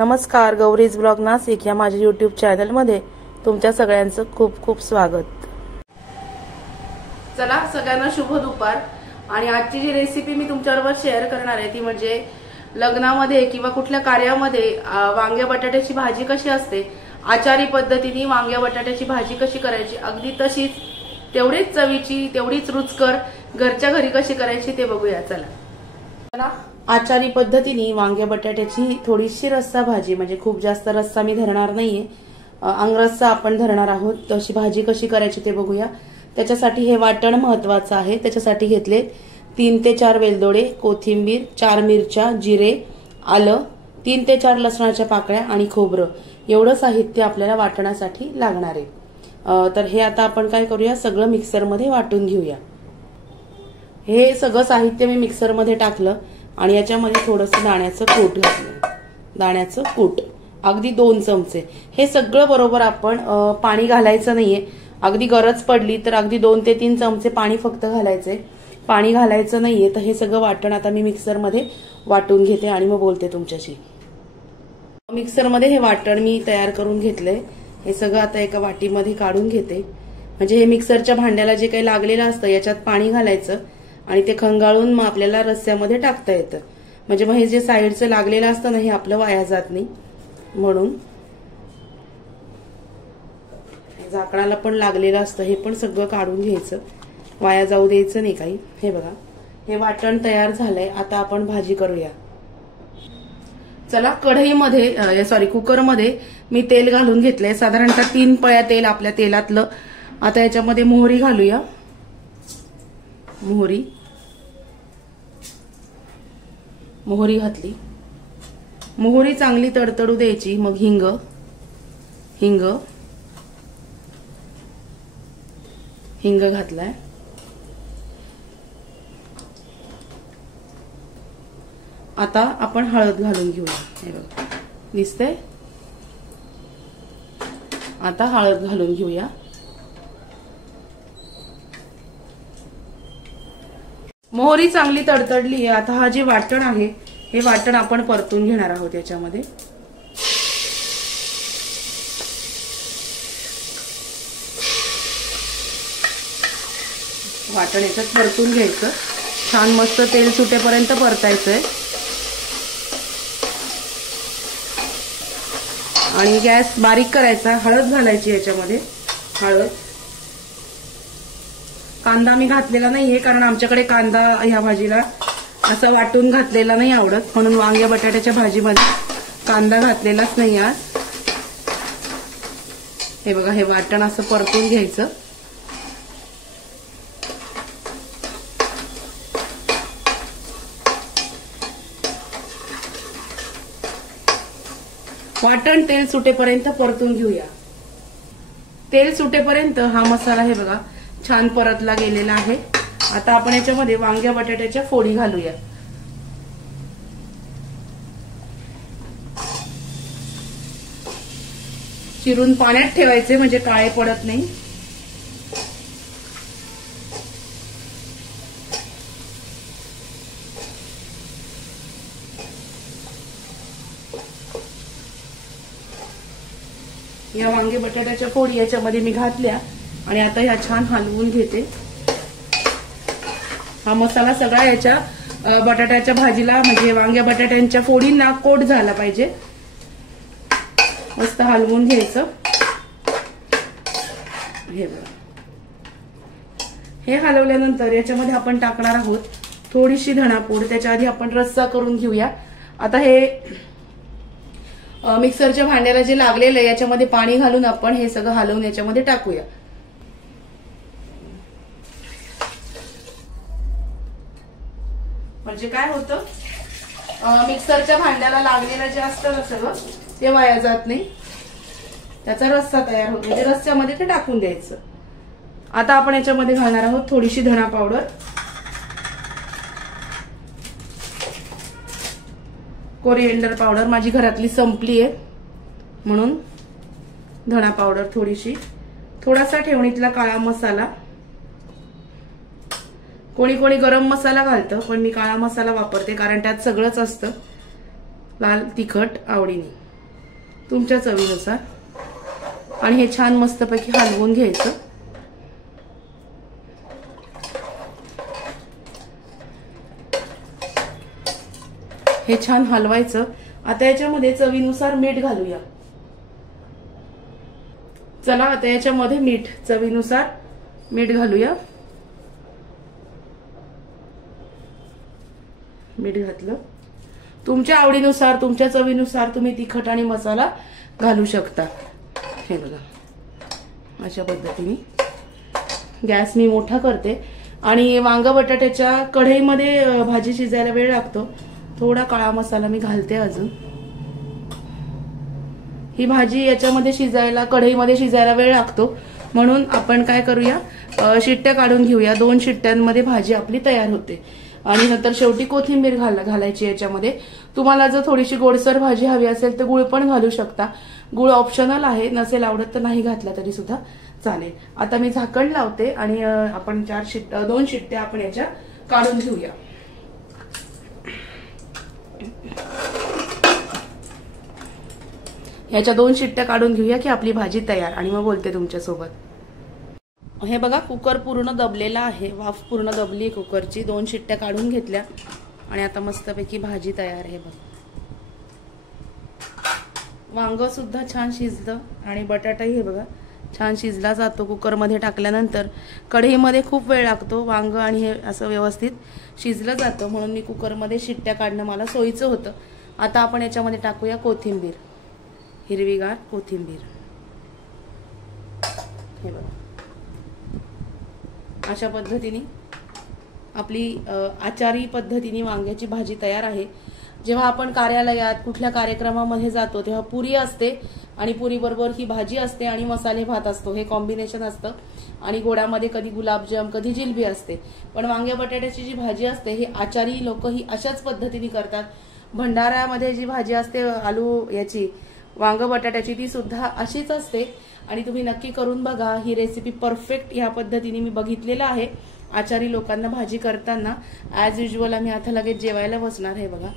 नमस्कार, गौरीज ब्लॉग नाशिक या माझ्या यूट्यूब चॅनलमध्ये तुमच्या सगळ्यांचं खूप खूप स्वागत। चला, सगळ्यांना शुभ दुपार। आणि आजची जी रेसिपी मी तुमच्याबरोबर शेअर करणार आहे ती म्हणजे लग्नामध्ये किंवा कुठल्या कार्यामध्ये वांग्या बटाट्याची भाजी कशी असते, आचारी पद्धतीने वांग्या बटाट्याची भाजी कशी करायची, अगदी तशीच तेवढीच चवीची तेवढीच रुचकर घरच्या घरी कशी करायची ते बघूया। चला, आचारी पद्धतीने वांग्या बटाट्याची थोडीशी रस्सा भाजी, म्हणजे खूप जास्त रस्सा मी धरणार नाहीये, अंगरस्सा आपण धरणार आहोत, तशी भाजी कशी करायची ते बघूया। त्याच्यासाठी हे वाटण महत्वाचं आहे। त्याच्यासाठी घेतले 3 ते 4 वेलदोडे, कोथिंबीर, 4 मिरच्या, जिरे, आलं, 3 ते 4 लसणाच्या पाकळ्या आणि खोबरं, एवढं साहित्य आपल्याला वाटणासाठी लागणार आहे। तर हे आता आपण काय करूया, सगळं मिक्सरमध्ये वाटून घेऊया। हे सगळं साहित्य मी मिक्सरमध्ये टाकलं आणि याच्यामध्ये थोडंसं दाण्याचं कूट घातलं, दाण्याचं कूट अगदी 2 चमचे। हे सगळं बरोबर आपण पाणी घालायचं नाहीये, अगदी गरज पडली तर अगदी 2 ते 3 चमचे पाणी फक्त घालायचे, पाणी घालायचं नाहीये। तर हे सगळं वाटण आता मी मिक्सरमध्ये वाटून घेते आणि मग बोलते तुमच्याशी। मिक्सरमध्ये हे वाटण मी तयार करून घेतलंय, हे सगळं आता एका वाटीमध्ये काढून घेते। म्हणजे हे मिक्सरच्या भांड्याला जे काही लागलेलं असतं याच्यात पाणी घालायचं आणि ते खंगाळून मग आपल्याला रस्स्यामध्ये टाकता येतं, म्हणजे मग हे जे साईडचं लागलेलं असतं ना हे आपलं वाया जात नाही, म्हणून झाकणाला पण लागलेलं असतं हे पण सगळं काढून घ्यायचं, वाया जाऊ द्यायचं नाही काही। हे बघा, हे वाटण तयार झालंय। आता आपण भाजी करूया। चला, कढईमध्ये कुकरमध्ये मी तेल घालून घेतलंय, साधारणतः 3 पळ्या तेल आपल्या तेलातलं। आता याच्यामध्ये मोहरी घालूया, मोहरी घातली, मोहरी चांगली तडतडू द्यायची। मग हिंग घातलाय। आता आपण हळद घालून घेऊया, हे बघा दिसतंय। आता हळद घालून घेऊया। मोहरी चांगली तडतडली आहे। आता हा जे वाटण आहे हे वाटण आपण परतून घेणार आहोत याच्यामध्ये। वाटण याच्यात परतून घ्यायचं, छान मस्त तेल सुटेपर्यंत परतायचंय आणि गॅस बारीक करायचा। हळद घालायची याच्यामध्ये, हळद। कांदा मी घातलेला नाहीये कारण आमच्याकडे कांदा ह्या भाजीला असं वाटून घातलेला नाही आवडत, म्हणून वांग्या बटाट्याच्या भाजीमध्ये कांदा घातलेलाच नाही आज। हे बघा, हे वाटण असं परतून घ्यायचं। वाटण तेल सुटेपर्यंत परतून घेऊया। तेल सुटेपर्यंत हा मसाला हे बघा छान परतला गेलेला आहे। आता आपण याच्यामध्ये वांग्या बटाट्याच्या फोडी घालूया। चिरून पाण्यात ठेवायचे म्हणजे काळे पडत नाही। या वांगे बटाट्याच्या फोडी याच्यामध्ये मी घातल्या आणि आता ह्या छान हलवून घेते। हा मसाला सगळा याच्या बटाट्याच्या भाजीला म्हणजे वांग्या बटाट्यांच्या फोडींना कोट झाला पाहिजे, मस्त हलवून घ्यायचं। हे बघा, हे हलवल्यानंतर याच्यामध्ये आपण टाकणार आहोत थोडीशी धणापूड। त्याच्या आधी आपण रस्सा करून घेऊया। आता हे मिक्सरच्या भांड्याला जे लागलेलं आहे याच्यामध्ये पाणी घालून आपण हे सगळं हलवून याच्यामध्ये टाकूया। म्हणजे काय होतं, मिक्सरच्या भांड्याला लागलेलं जे असतं ना सगळं ते वाया जात नाही, त्याचा रस्सा तयार होतो, म्हणजे रस्स्यामध्ये ते टाकून द्यायचं। आता आपण याच्यामध्ये घालणार आहोत थोडीशी धणा पावडर, कोरिएंडर पावडर माझी घरातली संपली आहे म्हणून धणा पावडर थोडीशी, थोडासा ठेवणीतला काळा मसाला, कोणी कोणी गरम मसाला घालतं पण मी काळा मसाला वापरते कारण त्यात सगळंच असतं, लाल तिखट आवडीने। तुमच्या चवीनुसार. आणि हे छान मस्तपैकी हलवून घ्यायचं. हे छान हलवायचं. आता याच्यामध्ये चवीनुसार मीठ घालूया. चला आता याच्यामध्ये मीठ चवीनुसार मीठ घालूया. मीठ घातलं. तुमच्या आवडीनुसार तुमच्या चवीनुसार तुम्ही तिखट आणि मसाला घालू शकता. हे बघा अशा पद्धतीने गॅस मी मोठा करते. आणि वांग बटाट्याच्या कढईमध्ये भाजी शिजायला वेळ लागतो. थोडा काळा मसाला मी घालते अजून. ही भाजी याच्यामध्ये शिजायला कढईमध्ये शिजायला वेळ लागतो म्हणून आपण काय करूया, शिट्ट्या काढून घेऊया. 2 शिट्ट्यांमध्ये भाजी आपली तयार होते. आणि नंतर शेवटी कोथिंबीर घालायची याच्यामध्ये. तुम्हाला जर थोडीशी गोडसर भाजी हवी असेल तर गुळ पण घालू शकता. गुळ ऑप्शनल आहे, नसेल आवडत तर नाही घातला तरी सुद्धा चालेल. आता मी झाकण लावते आणि आपण 2 शिट्ट्या आपण याच्या काढून घेऊया. याच्या 2 शिट्ट्या काढून घेऊया की आपली भाजी तयार. आणि मग बोलते तुमच्यासोबत. हे बघा कुकर पूर्ण दबलेला आहे. वाफ पूर्ण दबली आहे कुकरची. 2 शिट्ट्या काढून घेतल्या आणि आता मस्तपैकी भाजी तयार आहे. बघा वांग सुद्धा छान शिजलं आणि बटाटाही हे बघा छान शिजला जातो कुकरमध्ये टाकल्यानंतर. कढईमध्ये खूप वेळ लागतो. वांग आणि हे असं व्यवस्थित शिजलं जातं म्हणून मी कुकरमध्ये शिट्ट्या काढणं मला सोयीचं होतं. आता आपण याच्यामध्ये टाकूया कोथिंबीर, हिरवीगार कोथिंबीर. हे बघा अशा पद्धतीने आपली आचारी पद्धतीने वांग्याची भाजी तयार आहे. जेव्हा आपण कार्यालयात कुठल्या कार्यक्रमामध्ये जातो तेव्हा पुरी असते आणि पुरी बरोबर ही भाजी असते आणि मसाले भात असतो. हे कॉम्बिनेशन असतं. आणि गोडामध्ये कधी गुलाबजाम कधी जिलबी असते. पण वांग्या बटाट्याची जी भाजी असते ही आचारी लोक ही अशाच पद्धतीने करतात. भंडाऱ्यामध्ये जी भाजी असते आलू याची वांग बटाट्याची ती सुद्धा अशीच असते. आणि तुम्ही नक्की करून बघा. ही रेसिपी परफेक्ट ह्या पद्धतीने मी बघितलेलं आहे आचारी लोकांना भाजी करताना. ॲज युजल आम्ही आता लगेच जेवायला बसणार. हे बघा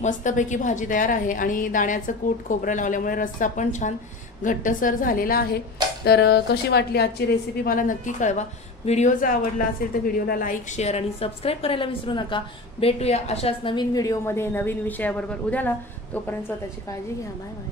मस्तपैकी भाजी तयार आहे आणि दाण्याचं कूट खोबरं लावल्यामुळे रस्सा पण छान घट्टसर झालेला आहे. तर कशी वाटली आजची रेसिपी मला नक्की कळवा. व्हिडिओ जर आवडला असेल तर व्हिडिओला लाईक शेअर आणि सबस्क्राईब करायला विसरू नका. भेटूया अशाच नवीन व्हिडिओमध्ये नवीन विषयाबरोबर उद्याला. तोपर्यंत स्वतःची काळजी घ्या. Bye bye.